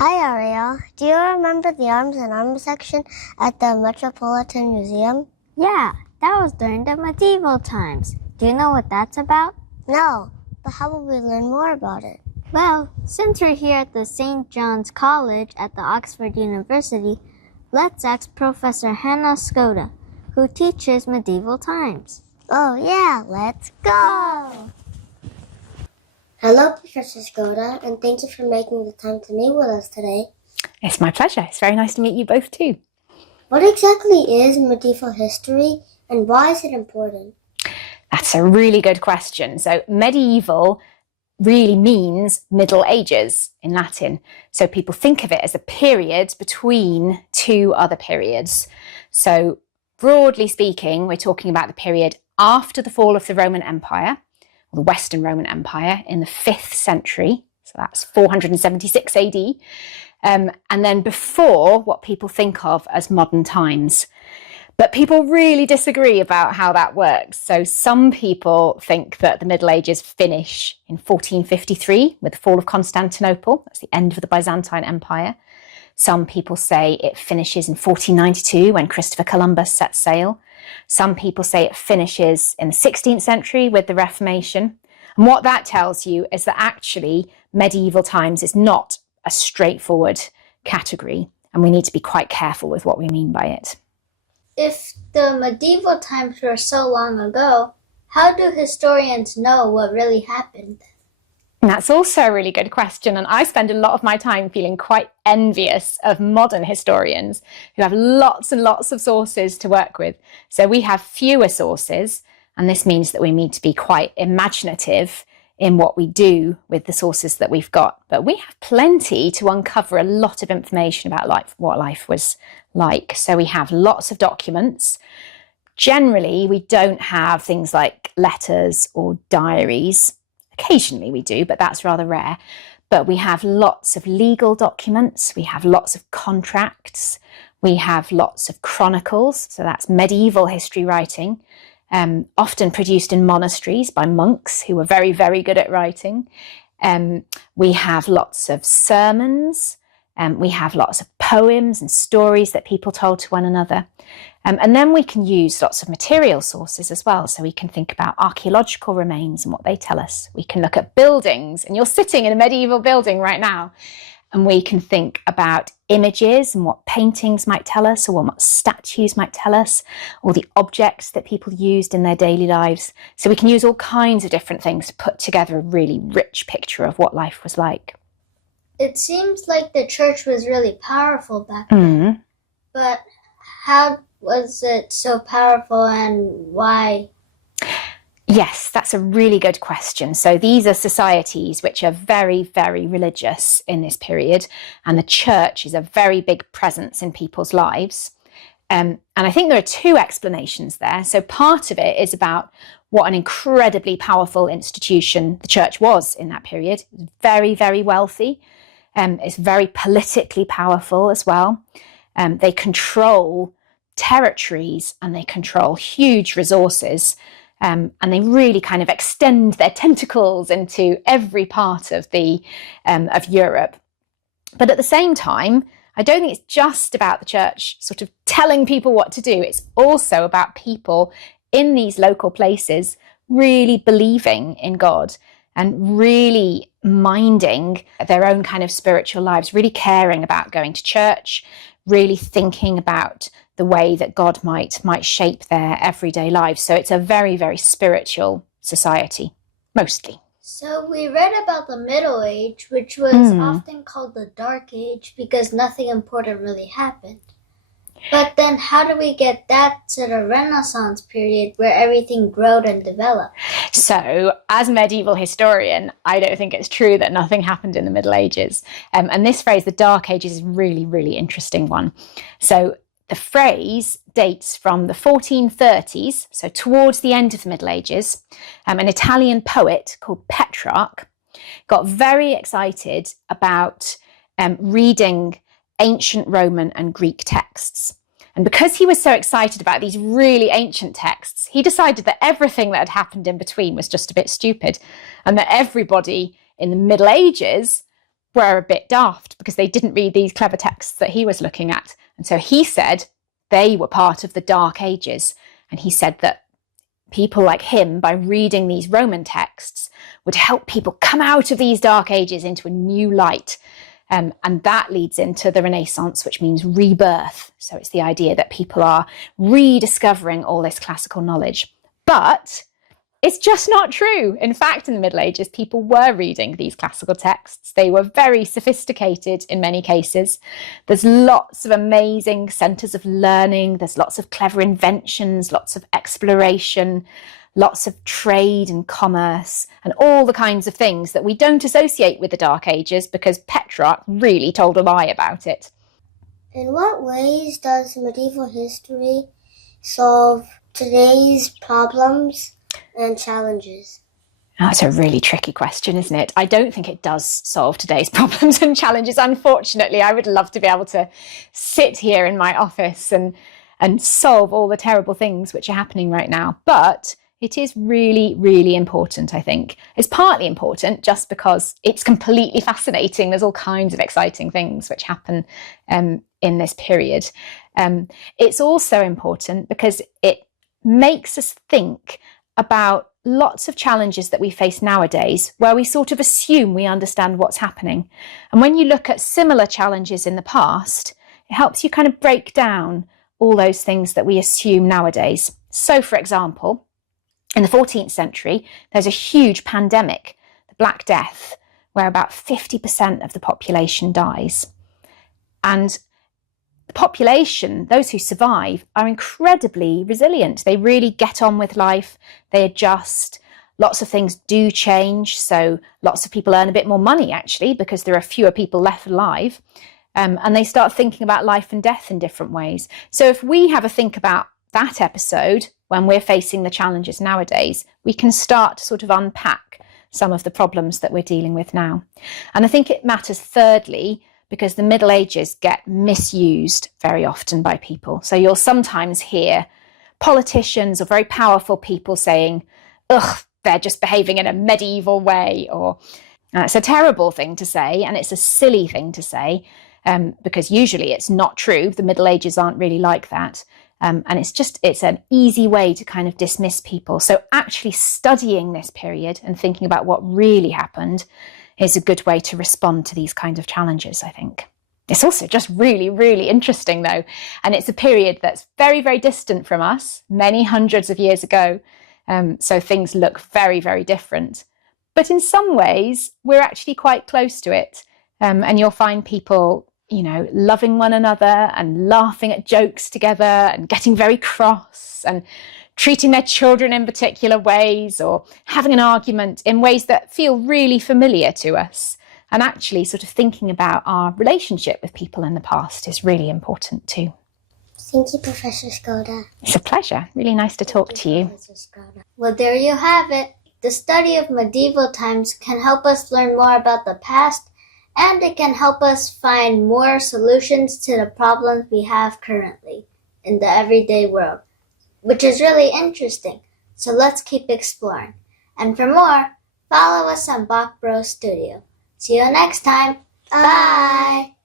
Hi, Ariel. Do you remember the Arms and Arms section at the Metropolitan Museum? Yeah, that was during the medieval times. Do you know what that's about? No, but how will we learn more about it? Well, since we're here at the St. John's College at the Oxford University, let's ask Professor Hannah Skoda, who teaches medieval times. Oh yeah, let's go! Hello, Professor Skoda, and thank you for making the time to meet with us today. It's my pleasure. It's very nice to meet you both too. What exactly is medieval history, and why is it important? That's a really good question. So medieval really means Middle Ages in Latin. So people think of it as a period between two other periods. So broadly speaking, we're talking about the period after the fall of the Roman Empire, or the Western Roman Empire, in the 5th century. So that's 476 AD. And then before what people think of as modern times. But people really disagree about how that works. So some people think that the Middle Ages finish in 1453 with the fall of Constantinople. That's the end of the Byzantine Empire. Some people say it finishes in 1492 when Christopher Columbus set sail. Some people say it finishes in the 16th century with the Reformation. And what that tells you is that actually medieval times is not a straightforward category, and we need to be quite careful with what we mean by it. If the medieval times were so long ago, how do historians know what really happened? And that's also a really good question, and I spend a lot of my time feeling quite envious of modern historians who have lots and lots of sources to work with. So we have fewer sources, and this means that we need to be quite imaginative in what we do with the sources that we've got. But we have plenty to uncover a lot of information about life, what life was like. So we have lots of documents. Generally, we don't have things like letters or diaries. Occasionally we do, but that's rather rare. But we have lots of legal documents. We have lots of contracts. We have lots of chronicles. So that's medieval history writing. Often produced in monasteries by monks who were very, very good at writing. We have lots of sermons. We have lots of poems and stories that people told to one another. And then we can use lots of material sources as well. So we can think about archaeological remains and what they tell us. We can look at buildings, and you're sitting in a medieval building right now. And we can think about images and what paintings might tell us, or what statues might tell us, or the objects that people used in their daily lives. So we can use all kinds of different things to put together a really rich picture of what life was like. It seems like the church was really powerful back then. But how was it so powerful, and why? Yes, that's a really good question. So these are societies which are very, very religious in this period, and the church is a very big presence in people's lives. And I think there are two explanations there. So part of it is about what an incredibly powerful institution the church was in that period. It was very, very wealthy. It's very politically powerful as well. They control territories and they control huge resources. And they really kind of extend their tentacles into every part of of Europe. But at the same time, I don't think it's just about the church sort of telling people what to do. It's also about people in these local places really believing in God and really minding their own kind of spiritual lives, really caring about going to church, really thinking about the way that God might shape their everyday lives. So it's a very, very spiritual society, mostly. So we read about the Middle Age, which was often called the Dark Age because nothing important really happened. But then how do we get that to the Renaissance period where everything grew and developed? So as a medieval historian, I don't think it's true that nothing happened in the Middle Ages. And this phrase, the Dark Ages, is a really, really interesting one. So the phrase dates from the 1430s, so towards the end of the Middle Ages. An Italian poet called Petrarch got very excited about reading ancient Roman and Greek texts. And because he was so excited about these really ancient texts, he decided that everything that had happened in between was just a bit stupid, and that everybody in the Middle Ages were a bit daft because they didn't read these clever texts that he was looking at. And so he said they were part of the Dark Ages. And he said that people like him, by reading these Roman texts, would help people come out of these Dark Ages into a new light. And that leads into the Renaissance, which means rebirth. So it's the idea that people are rediscovering all this classical knowledge. But it's just not true. In fact, in the Middle Ages, people were reading these classical texts. They were very sophisticated in many cases. There's lots of amazing centres of learning. There's lots of clever inventions, lots of exploration, lots of trade and commerce, and all the kinds of things that we don't associate with the Dark Ages because Petrarch really told a lie about it. In what ways does medieval history solve today's problems and challenges? That's a really tricky question, isn't it? I don't think it does solve today's problems and challenges. Unfortunately, I would love to be able to sit here in my office and solve all the terrible things which are happening right now. But it is really, really important, I think. It's partly important just because it's completely fascinating. There's all kinds of exciting things which happen in this period. It's also important because it makes us think about lots of challenges that we face nowadays where we sort of assume we understand what's happening. And when you look at similar challenges in the past, it helps you kind of break down all those things that we assume nowadays. So, for example, in the 14th century, there's a huge pandemic, the Black Death, where about 50% of the population dies. And the population, those who survive, are incredibly resilient. They really get on with life. They adjust. Lots of things do change. So lots of people earn a bit more money, actually, because there are fewer people left alive. And they start thinking about life and death in different ways. So if we have a think about that episode, when we're facing the challenges nowadays, we can start to sort of unpack some of the problems that we're dealing with now. And I think it matters thirdly, because the Middle Ages get misused very often by people. So you'll sometimes hear politicians or very powerful people saying, ugh, they're just behaving in a medieval way, or it's a terrible thing to say, and it's a silly thing to say, because usually it's not true. The Middle Ages aren't really like that. And it's an easy way to kind of dismiss people. So actually studying this period and thinking about what really happened is a good way to respond to these kinds of challenges, I think. It's also just really, really interesting, though. And it's a period that's very, very distant from us, many hundreds of years ago. So things look very, very different. But in some ways, we're actually quite close to it. And you'll find people, loving one another and laughing at jokes together and getting very cross and treating their children in particular ways or having an argument in ways that feel really familiar to us. And actually sort of thinking about our relationship with people in the past is really important too. Thank you, Professor Skoda. It's a pleasure. Really nice to talk to you. Well, there you have it. The study of medieval times can help us learn more about the past, and it can help us find more solutions to the problems we have currently in the everyday world, which is really interesting. So let's keep exploring. And for more, follow us on Bach Bros Studio. See you next time. Bye!